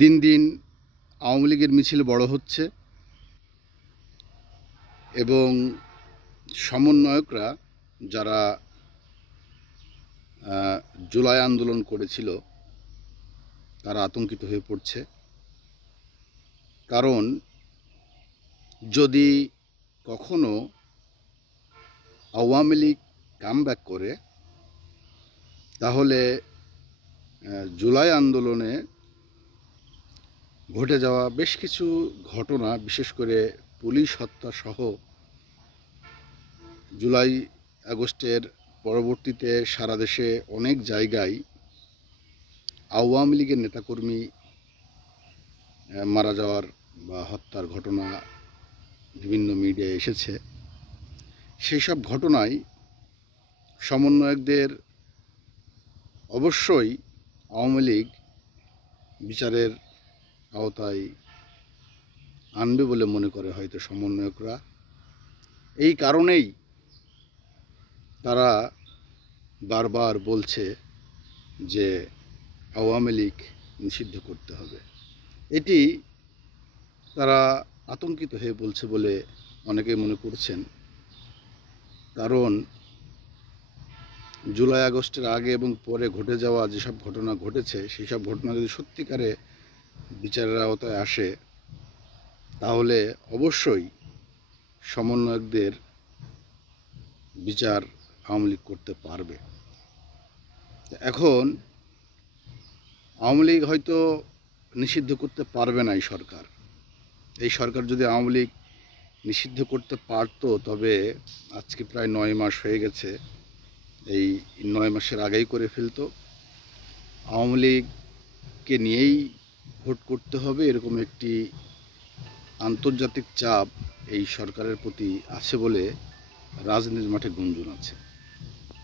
দিন দিন আওয়ামী লীগের মিছিল বড় হচ্ছে এবং সমন্বয়করা যারা জুলাই আন্দোলন করেছিল তারা আতঙ্কিত হয়ে পড়ছে। কারণ যদি কখনো আওয়ামী লীগ কামব্যাক করে তাহলে জুলাই আন্দোলনে ঘটে যাওয়া বেশ কিছু ঘটনা, বিশেষ করে পুলিশ হত্যা সহ জুলাই আগস্টের পরবর্তীতে সারা দেশে অনেক জায়গায় আওয়ামী লীগের নেতাকর্মী মারা যাওয়ার বা হত্যার ঘটনা বিভিন্ন মিডিয়ায় এসেছে। সেই সব ঘটনায় সমন্বয়কদের অবশ্যই আওয়ামী লীগ বিচারের আওতায় আনবে বলে মনে করে হয়তো সমন্বয়করা। এই কারণেই তারা বারবার বলছে যে আওয়ামী লীগ নিষিদ্ধ করতে হবে। এটি তারা আতঙ্কিত হয়ে বলছে বলে অনেকেই মনে করছেন। কারণ জুলাই আগস্টের আগে এবং পরে ঘটে যাওয়া যেসব ঘটনা ঘটেছে সেই সব ঘটনা যদি সত্যিকারে বিচারের আওতায় আসে তাহলে অবশ্যই সমন্বয়কদের বিচার আওয়ামী লীগ করতে পারবে। এখন আওয়ামী লীগ হয়তো নিষিদ্ধ করতে পারবে না। এই সরকার যদি আওয়ামী লীগ নিষিদ্ধ করতে পারত তবে আজকে প্রায় 9 মাস হয়ে গেছে। এই 9 মাসের আগেই করে ফেলতো। আওয়ামী লীগকে নিয়েই ভোট করতে হবে এরকম একটি আন্তর্জাতিক চাপ এই সরকারের প্রতি আছে বলে রাজনীতির মাঠে গুঞ্জন আছে।